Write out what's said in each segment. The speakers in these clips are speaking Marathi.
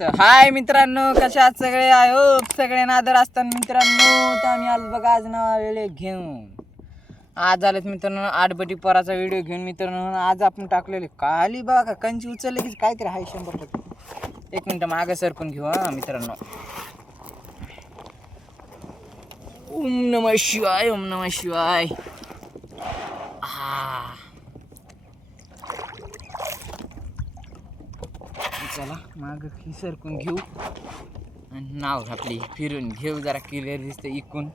तर हाय मित्रांनो, कशा आहात सगळे? आय होप सगळे नादर असतात मित्रांनो. तर आम्ही आज बघा आज नाव घेऊन आज आलेत मित्रांनो 8 पोराचा व्हिडिओ घेऊन मित्रांनो. आज आपण टाकलेले खाली बघा कंची उचलले की काहीतरी आहे 100%. 1 मिनिट मागं सरकून घेऊ हा मित्रांनो. ओम नमः शिवाय, ओम नमः शिवाय. चला माग सरकून घेऊ आणि नाव आपली फिरून घेऊ, जरा क्लिअर दिसतं इकून.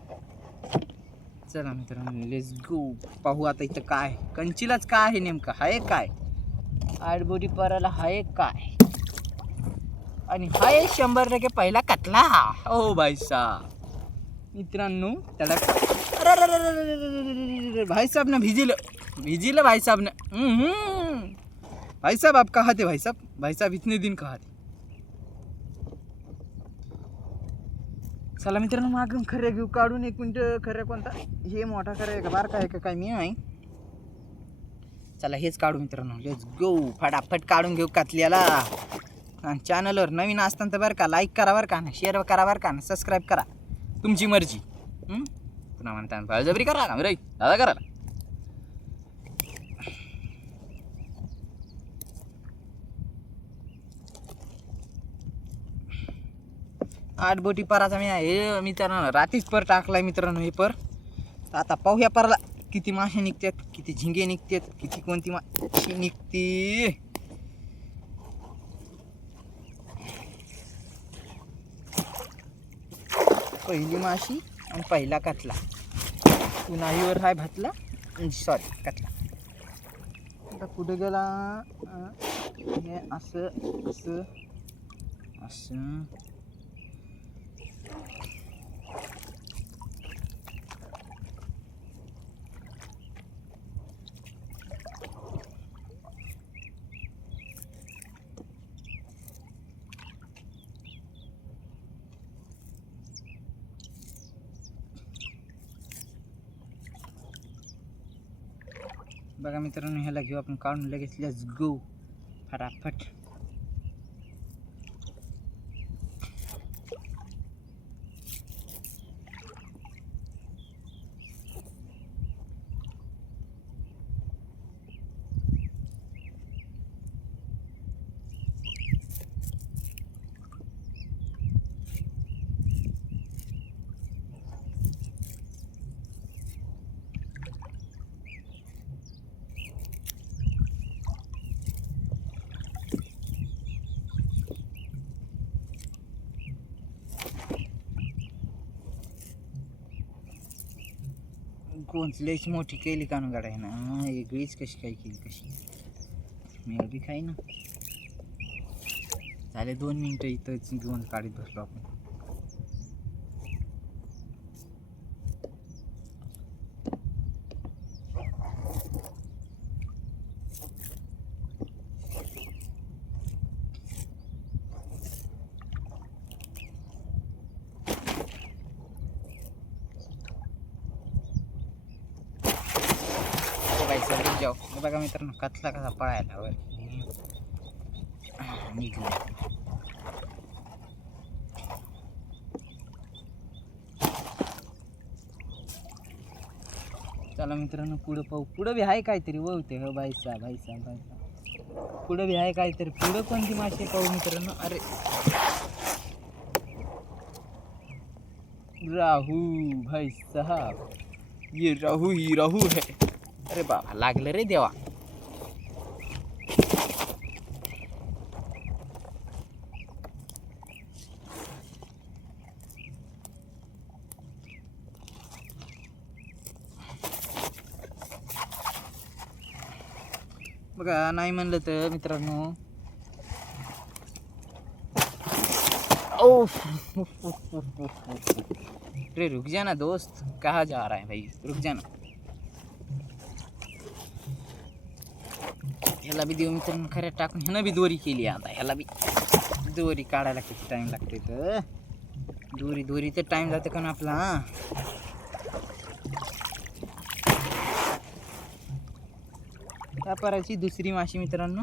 चला मित्रांनो लेट्स गो. पाहू आता इथं काय कंचीलाच काय आहे नेमकं, हाय काय 8 पराला हाय काय, आणि हाय 100% पहिला कतला. ओ भाई साहब मित्रांनो, त्याला भाई साहब ने भिजिल भाई साहब ने. भाई साहब आप कहाँ थे भाई साहब? भाई साहब इतने दिन कहाँ थे? चला मित्रांनो मागून खऱ्या घेऊ काढून. 1 मिनिट. खऱ्या कोणता? हे मोठा खऱ्या आहे का बारका आहे का काय मी नाही. चला हेच काढू मित्रांनो, लेट्स गो. फटाफट काढून घेऊ कातल्याला. आणि चॅनलवर नवीन असताना तर बरं का लाईक करा बरं का, शेअर करा बरं का, सबस्क्राईब करा, तुमची मर्जी. पुन्हा म्हणता बळजबरी करा ना रे दादा, करा. आठ बोटी पराचा मी आहे मित्रांनो, रात्रीच पर टाकलाय मित्रांनो हे पर. आता पाहूया परला किती मासे निघतात, किती झिंगे निघतात, किती कोणती माशी निघते. पहिली माशी आणि पहिला कतला. उन्हाळीवर हाय भातला, सॉरी कतला. आता कुठे गेला हे? असं असं असं. बघा मित्रांनो, ह्याला घेऊ आपण काढून लगेच. लेट्स गो फटाफट. लईच मोठी केली का ना गाड्या ना, वेगळीच कशी काय केली, कशी मी बी खाई ना. झाले 2 मिनिटं इथं घेऊन काढीत बसलो आपण. जाऊ. बघा मित्रांनो कतला कसा पळायला वर निघला. चला मित्रांनो पुढं पाहू. पुढं बी आहे काहीतरी वळते हो भाई साहेब. पुढं बी आहे काहीतरी. पुढं कोणती मासे पाहू मित्रांनो. अरे राहू भाई साहब, ये राहू ही राहू है. अरे बाबा लागलं रे देवा. बघा नाही म्हणलं तर मित्रांनो. अरे रुक जाना दोस्त, कहाँ जा रहा है भाई, रुक जाना. ह्याला बी देऊ मित्रांनो खऱ्यात टाकून. ह्यानं बी दोरी केली. आता ह्याला बी दोरी काढायला किती टाइम लागते तर. दोरी तर टाइम जाते का ना आपला. व्यापाराची दुसरी माशी मित्रांनो.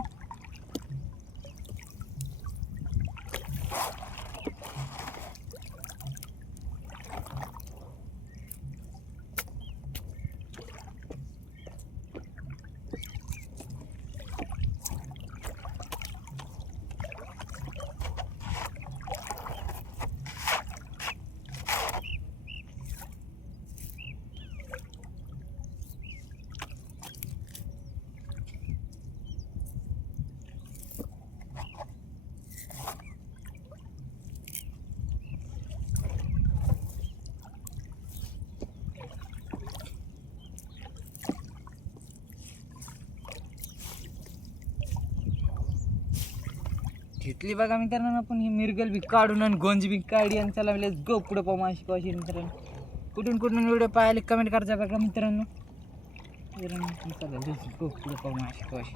घेतली बघा मित्रांनो आपण ही मिरगल बी काढून आणि गोंज बी काढली आणि चला लेट्स गो पुढे पाहू माशी कशी मित्रांनो. कुठून कुठून व्हिडिओ पाहायला कमेंट करायचा बघा मित्रांनो. चला लेट्स गो पुढे पाहू माशी कशी.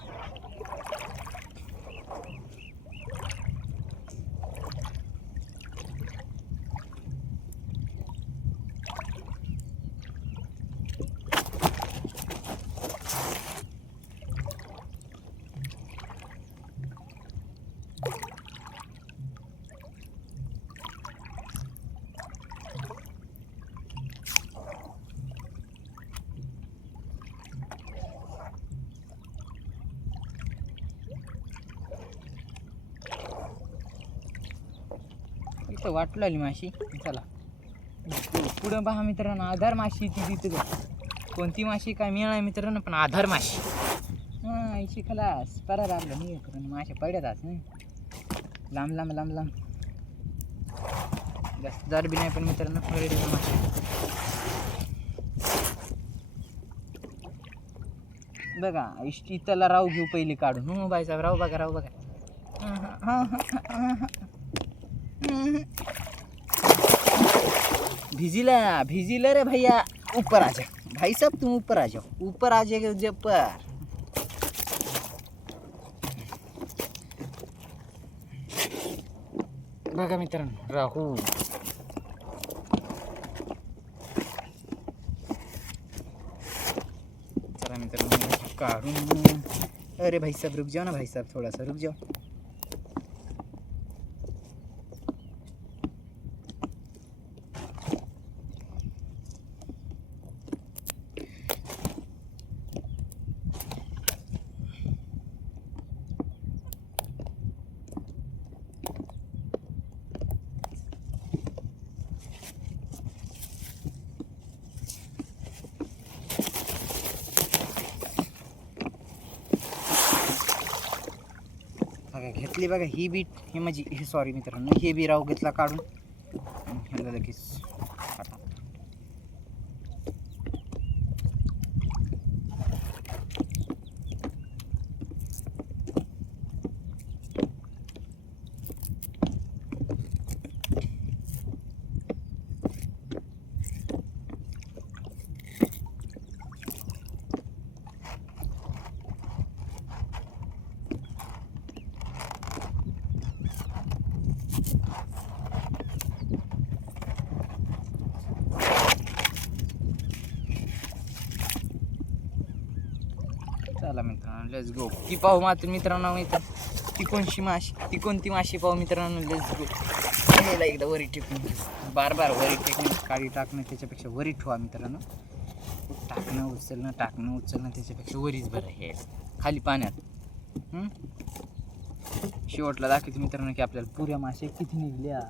इथं वाटलं आली माशी. चला पुढं पहा मित्रांनो आधार माशी ती तिथं. कोणती माशी काय मिळणार मित्रांनो पण आधार माशी. हां ऐशी खलास परा लागलं नाही मित्रांनो. मासे पडतात लांब लांब लांब लांब. जास्त दार बी नाही पण मित्रांनो पडले मासे. बघा इष्टीतला राव घेऊ पहिले काढून. हो बाईसाहेब राव बघा राव बघा. भिजिला रे भैया. ऊपर आ जा भाई साहब तुम ऊपर आ जाओ. ऊपर आ जाएगा जब पर. बघा मित्रांनो राहू. चला मित्रांनो काढून. अरे भाई साहब रुक जाओ ना भाई साहब थोड़ा सा रुक जाओ. बघा घेतली बघा ही बीट. हे म्हणजे हे सॉरी मित्रांनो हे बी राव घेतला काढून. ह्याला लगेच चला मित्रांनो लेट्स गो. ती पाहू मात्र मित्रांनो ती कोणची माशी ती कोणती माशी पाहू मित्रांनो. Let's go. याला एकदा वरी टेकून बार बार वरी टेकून काळी टाकणं त्याच्यापेक्षा वरी ठेवा मित्रांनो. टाकणं उचलणं त्याच्यापेक्षा वरीच बरं हे खाली पाण्यात. शेवटला दाखवतो मित्रांनो की आपल्याला पुऱ्या मासे किती निघल्या.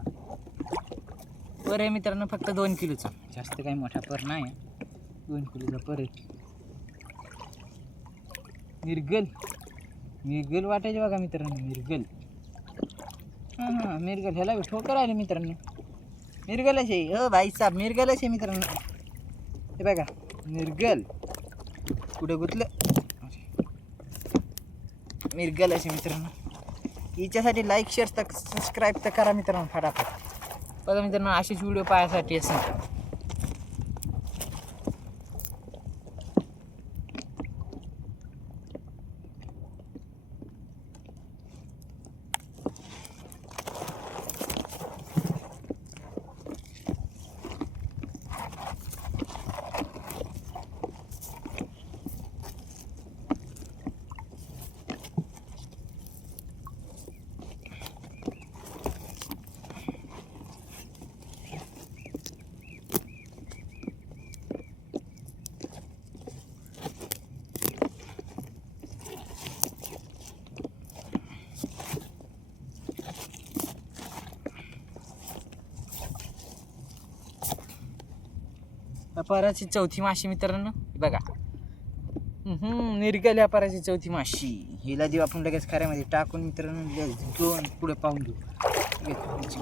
पर आहे मित्रांनो फक्त 2 किलोचा. जास्त काही मोठा पर नाही. 2 किलोचा पर आहे. मिरगल वाटायचे बघा मित्रांनो. मिरगल मिरगल ह्याला ठोकर आले मित्रांनो. मिरगलच आहे हो भाई साहेब. मिरगलच आहे मित्रांनो. हे बघा मिरगल कुठं गुतलं. मिरगलच आहे मित्रांनो. हिच्यासाठी लाईक शेअर तर सबस्क्राईब तर करा मित्रांनो फटाफट. बघा मित्रांनो असेच व्हिडिओ पाहायसाठी असं. अपराची चौथी माशी मित्रांनो बघा. निरगल अपराची चौथी माशी. हिला देऊ आपण लगेच खऱ्यामध्ये टाकून मित्रांनो. गोंज पुढे पाहून घेऊ.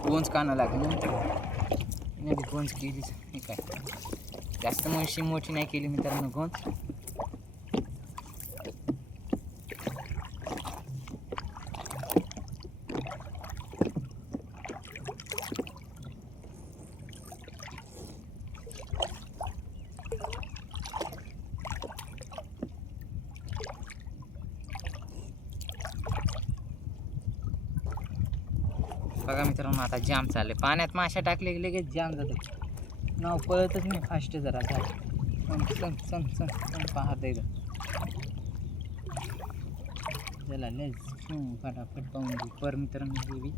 गोंज काना लागेल ना मित्रांनो. गोंज केली हे काय जास्त मोठी नाही केली मित्रांनो गोंज. बघा मित्रांनो आता जाम चालले. पाण्यात माशा टाकले की लगेच जाम जाते. नाव पळतच नाही फास्ट जरा पाहत इथं. चला लेच फटाफट पाहून घेऊ पर मित्रांनो. हे बी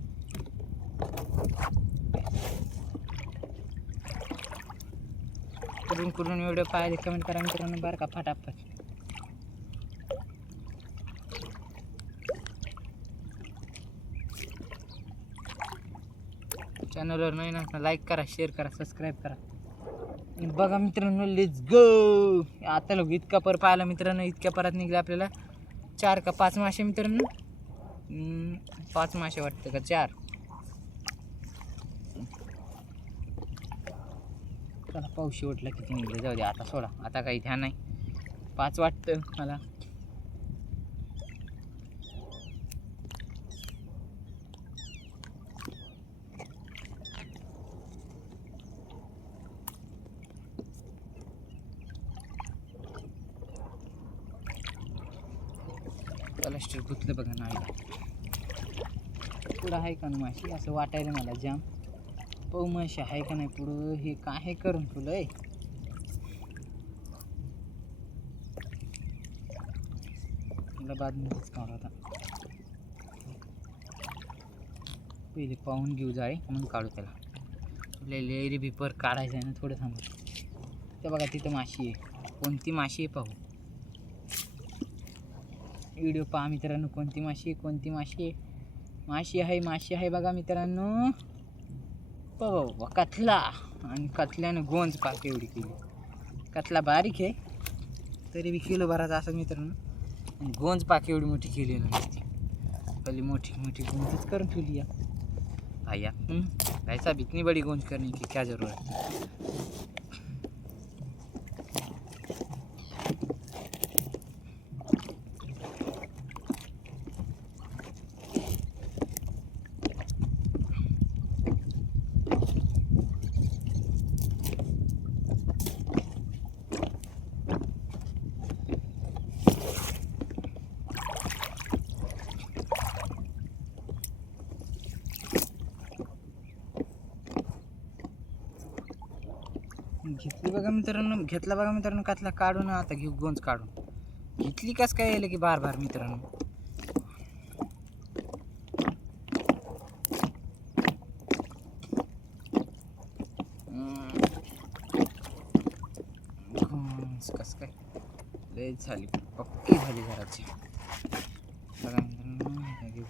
कुठून कुठून व्हिडिओ पाहायचे कमेंट करा मित्रांनो बरं का फटाफट. चॅनलवर नाही ना लाईक करा, शेअर करा, सबस्क्राईब करा. आणि बघा मित्रांनो लेट्स गो. आता लोक इतका पर पाहिला मित्रांनो. इतक्या परत निघले आपल्याला 4 का 5 मासे मित्रांनो. 5 मासे वाटतं का 4. चला पाऊस शेवटला किती निघले जाऊ दे आता सोडा. आता काही ध्यान नाही. 5 वाटतं मला. प्लास्टिक गुतलं बघा नाही. पुढं आहे का ना माशी असं वाटायला मला जाम. पाहू माशी आहे का नाही पुढं. हे काय करून तुला आहे. मला बादमध्येच काढू आता. पहिले पाहून घेऊ जाळे मग काढू त्याला. लेरी बिपर काढायचं आहे ना थोडं थांबत. ते बघा तिथं माशी आहे. कोणती माशी आहे पाहू. व्हिडिओ पहा मित्रांनो. कोणती माशी आहे, कोणती माशी आहे. माशी आहे बघा मित्रांनो. बाबा कथला. आणि कथल्यानं गोंज पाक एवढी केली. कथला बारीक आहे तरी बी किलो भराचा असं मित्रांनो. आणि गोंज पाक एवढी मोठी केली ना. पहली मोठी मोठी गोंजच करून ठेवली या भैया. भाई साहब इतनी बड़ी गोंज करने की क्या ज़रूरत है. घेतली बघा मित्रांनो. घेतला बघा मित्रांनो कथला काढून. आता घेऊ गोंज काढून. घेतली कस काय यायला की बार मित्रांनो. गोंज कस काय लय झाली पक्की झाली घराची. बघा मित्रांनो घेऊ.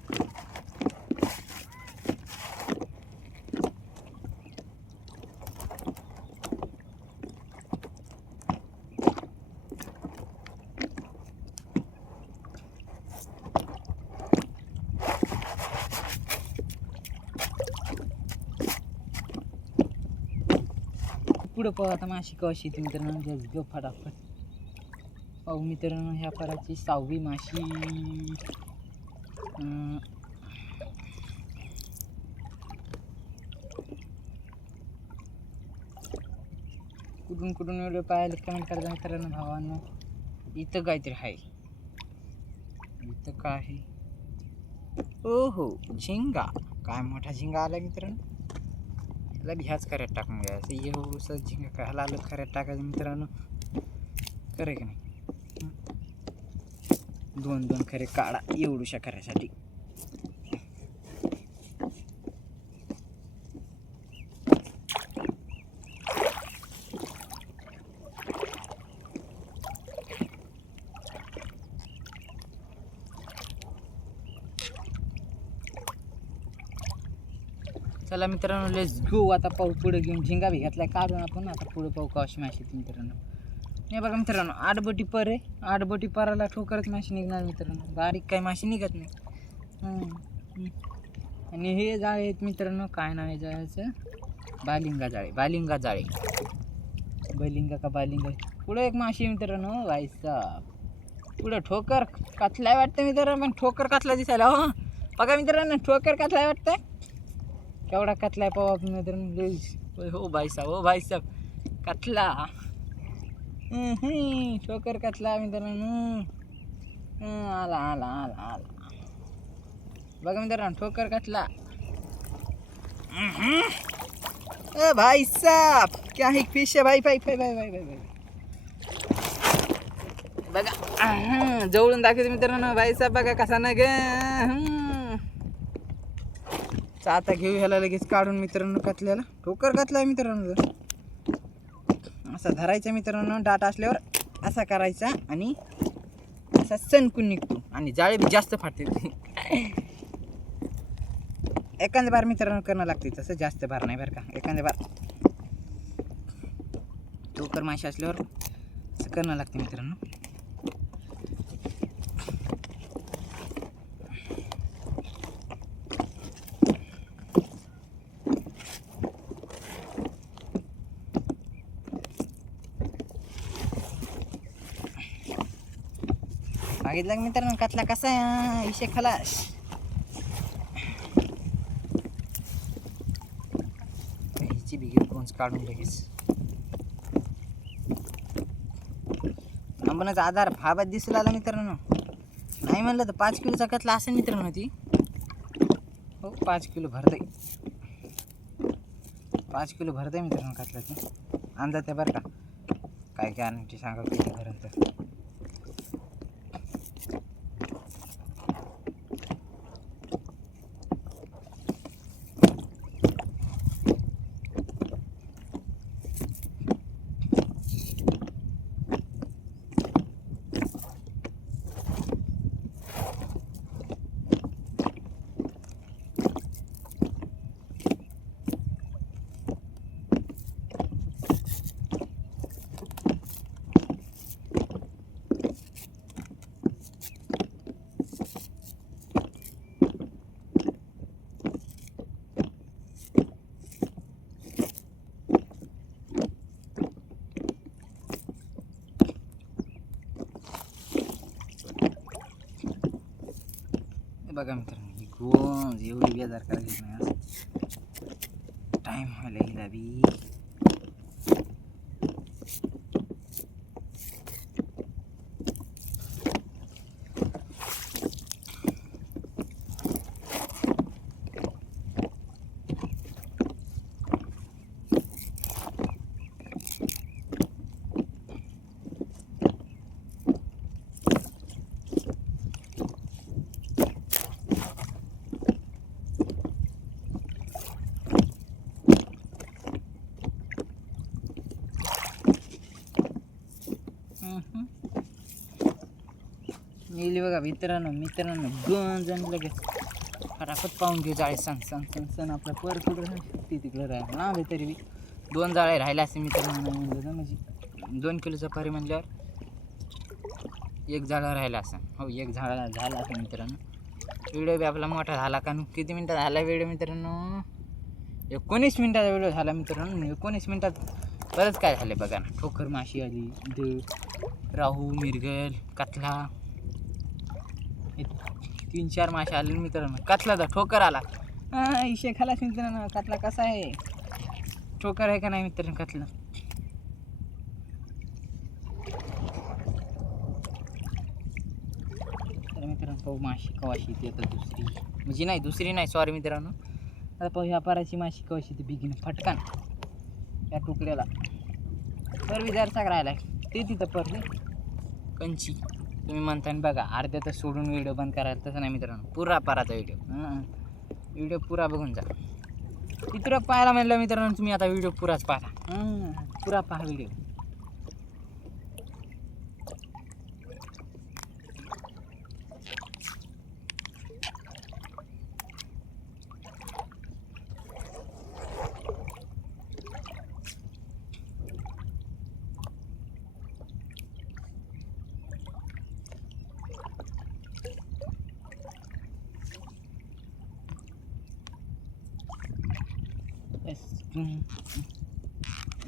पुढं पाहू आता माशी कशी येते मित्रांनो. जस गो फटाफट पाहू मित्रांनो. ह्या पराची 6वी माशी. कुठून कुठून व्हिडिओ पाहायला कमेंट करा मित्रांनो भावांनो. इथं काहीतरी आहे. इथं काय आहे. हो झिंगा. काय मोठा झिंगा आला मित्रांनो. त्याला बी ह्याच खऱ्यात टाकून घ्यायचं. एवढंसं झिंगा खायला आलं खऱ्यात टाकायचं मित्रांनो. खरं की नाही. 2 खरे काढा एवढूशा खऱ्यासाठी. चला मित्रांनो लेट्स गो. आता पाहू पुढे घेऊन. झिंगा बी घेतलाय काढून आपण. आता पुढे पाहू कशी माशी येते मित्रांनो. नाही बघा मित्रांनो 8 बोटी पर आहे. 8 बोटी पराला ठोकरच माशी निघणार मित्रांनो. बारीक काही माशी निघत नाही. आणि हे जाळे आहेत मित्रांनो. काय नाव आहे जाळ्याचं. बालिंगा जाळे. बालिंगा का बालिंगा. पुढे एक माशी मित्रांनो. भाई साहब पुढं ठोकर कथलाय वाटतं मित्रांनो. पण ठोकर कथला दिसायला. हो बघा मित्रांनो ठोकर कथलाय वाटतं. केवढा कथलाय पाहू आपण मित्रांनो. हो भाई साहब कथला. ठोकर कथला मित्रांनो. आला बघा मित्रांनो ठोकर कथला. ए भाई साहब क्या ही फिश है भाई भाई भाई भाई भाई भाई भाई बघा जवळून दाखवते मित्रांनो. भाई साहेब बघा कसा ना ग. आता घेऊ ह्याला लगेच काढून मित्रांनो. कतल्याला ठोकर कतला मित्रांनो. असा धरायचा मित्रांनो. डाट असल्यावर असा करायचा आणि असा सणकून निघतो आणि जाळे बी जास्त फाटते. एखाद्या बार मित्रांनो करणं लागते तसं. जास्त भार नाही बरं का. एखाद्या बार ठोकर मासे असल्यावर असं करणं लागते मित्रांनो. बघितलं का मित्रांनो कतला कसा आहे. विषय खलास. ह्याची बिगी कोणच काढून लगेच. आंबनाचा आधार फाबात दिसू लागला मित्रांनो. नाही म्हणलं तर 5 किलोचा कतला असेल मित्रांनो ती. हो 5 किलो भरते. 5 किलो भरते मित्रांनो कतला ती. अंदाज आहे बरं का. काय गॅरंटी सांगा किती भरत तर. बघा मित्रांनो गोंज एवढी बेजार करायची नाही. असं टाईम व्हायला गेला बी. नेली बघा मित्रांनो गंज आणि लगेच फटाफट पाहून घेऊ. जाळे सण आपला पर कुठं ती तिकडं राहिला ना बे. तरी बी 2 जाळे राहिले असे मित्रांनो. म्हणलं म्हणजे 2 किलोचा पारी म्हणल्यावर 1 जाळं राहिला असं. हो 1 झाला असं मित्रांनो. व्हिडिओ बी आपला मोठा झाला का. किती मिनटं झाला व्हिडिओ मित्रांनो. 19 मिनटाचा व्हिडिओ झाला मित्रांनो. 19 मिनटात बरंच काय झालं बघा ना. ठोकर माशी आली. राहू मिरगल कतला 3-4 मासे आले मित्रांनो. कतलाचा ठोकर आला. इशे खालास मित्रांनो. कतला कसा आहे. ठोकर आहे का नाही मित्रांनो कतला. तर मित्रांनो पाहू माशी कवाशी ती आता दुसरी. म्हणजे नाही दुसरी नाही सॉरी मित्रांनो. आता पाहू ह्या पाराची माशी कवाशी ती बिगिन फटकान या तुकड्याला. पर विचारचा राहिला ते तिथं परली कंची. तुम्ही म्हणता बघा अर्ध्या तर सोडून व्हिडिओ बंद करायला. तसं नाही मित्रांनो. पुरा पाराचा व्हिडिओ पुरा बघून जा. इतर पाहायला म्हणलं मित्रांनो तुम्ही आता व्हिडिओ पुराच पाहा. पुरा पहा व्हिडिओ.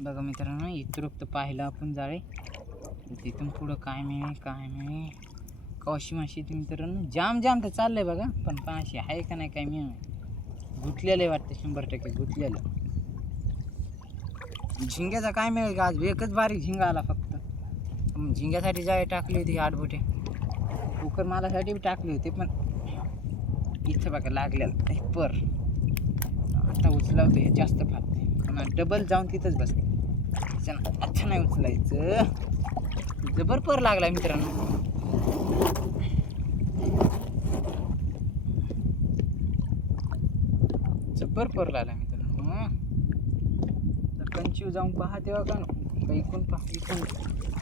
बघा मित्रांनो इतरुक्त पाहिलं आपण जाळे. तिथून पुढं काय मी कवाशी माशी ती मित्रांनो. जाम तर चाललंय बघा. पण पाशी आहे का नाही काय मी गुतलेलं वाटतं. 100% गुतलेलं. झिंग्याचा काय मिळेल का. आज एकच बारीक झिंगा आला फक्त. झिंग्यासाठी जाळे टाकली होती 8 बोटे. कुकर मालासाठी बी टाकली होती पण इथं बघा लागलेलं पर आता उचलावतो हे जास्त फाटते, पुन्हा डबल जाऊन तिथंच बसते. आता नाही उचलायचं, जबर पर लागलाय मित्रांनो. जबर पर लागला मित्रांनो. कंचिव जाऊन पहा तेव्हा का इकून पहा,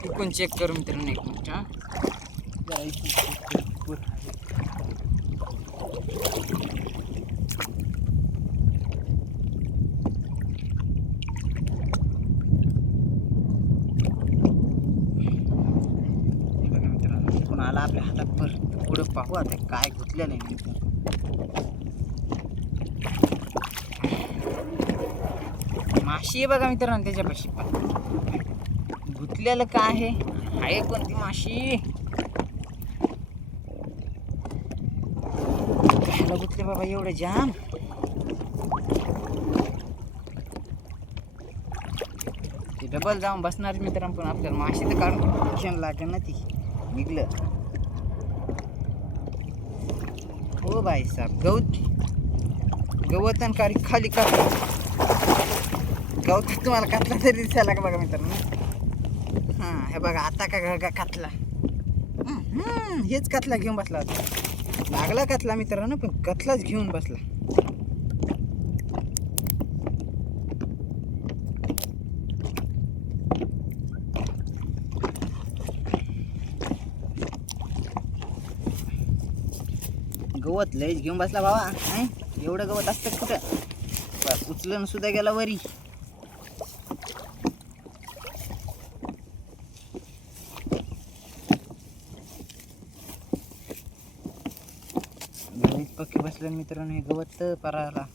इकून चेक करू मित्रांनो. एक मिनिट हा, जरा इकून चेक करू. बघा मित्रांनो, इकून आला आपल्या हातात पर. पुढं पाहू आता काय गुतलेलं आहे मित्रांनो. माशी आहे बघा मित्रांनो त्याच्यापाशी. गुतलेलं काय आहे कोणती माशी? खायला गुतले बाबा एवढं जाम. ते डबल जाऊन बसणार मित्रांनो, पण आपल्याला माशी तर काढून घेऊन लागेल ना. ती निघलं. हो बाई साहेब, गवत आणि खाली काढ. गवतात तुम्हाला कातला तरी दिसायला का बघा मित्रांनो. हां हे बघा आता का कातला. हेच कातला घेऊन बसला होता. लागला कातला मित्रांनो, पण कातलाच घेऊन बसला. गवत लयच घेऊन बसला बाबा. नाही एवढं गवत असतं कुठं. बस उचलून सुद्धा गेला वरी. गणित पक्की बसलं मित्रांनो हे गवत पराला.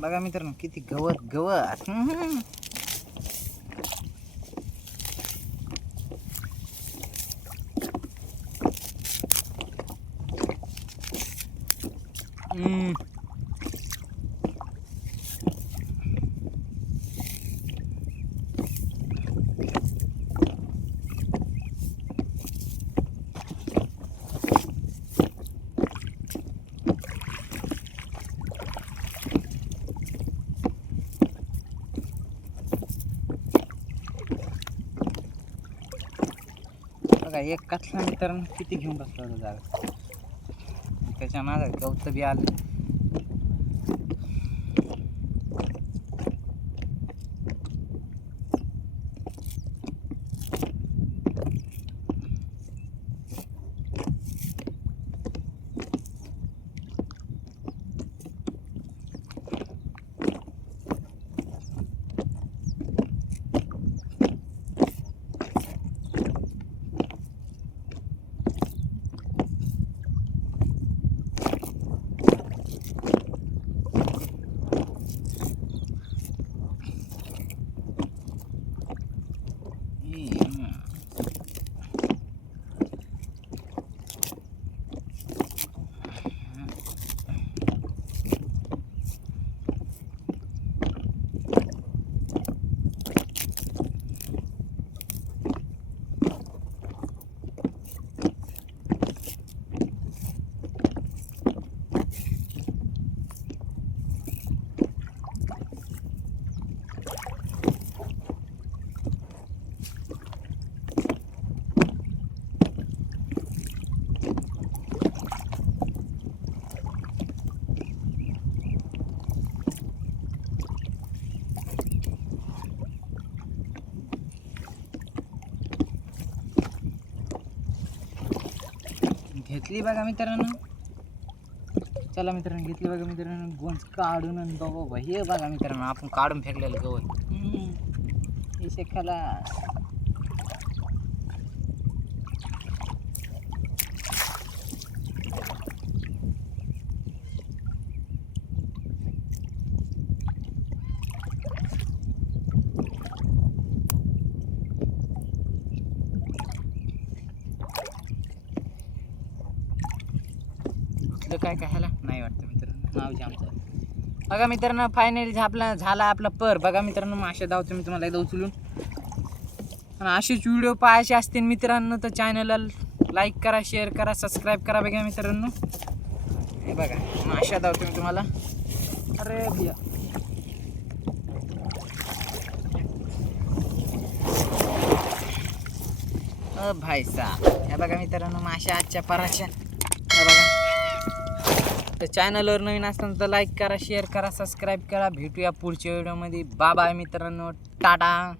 बघा मित्रांनो किती गवत गवत. बघा एक कातला मित्रांनो किती घेऊन बसला होता जागा. त्याच्या माझा गवत बी आलं. घेतली बघा मित्रांनो. चला मित्रांनो घेतली बघा मित्रांनो. गोंज काढून आणि बाबा हे बघा मित्रांनो आपण काढून फेकलेलं गवत. हे शेखाला दिसलं काय काय ह्याला नाही वाटतं मित्रांनो, नाव जाम झालं. बघा मित्रांनो फायनली झाला आपला पर. बघा मित्रांनो मासे धावतो मी तुम्हाला एकदा उचलून. आणि असेच व्हिडिओ पाहायचे असतील मित्रांनो तर चॅनलला लाईक करा, शेअर करा, सबस्क्राईब करा. बघा मित्रांनो हे बघा मासे धावतो मी तुम्हाला. अरे बिया भाई साहब हे बघा मित्रांनो मासे आजच्या पराच्या. हे बघा तर चॅनलवर नवीन असताना तर लाईक करा, शेअर करा, सबस्क्राईब करा. भेटूया पुढच्या व्हिडिओमध्ये. बाय बाय मित्रांनो, टाटा.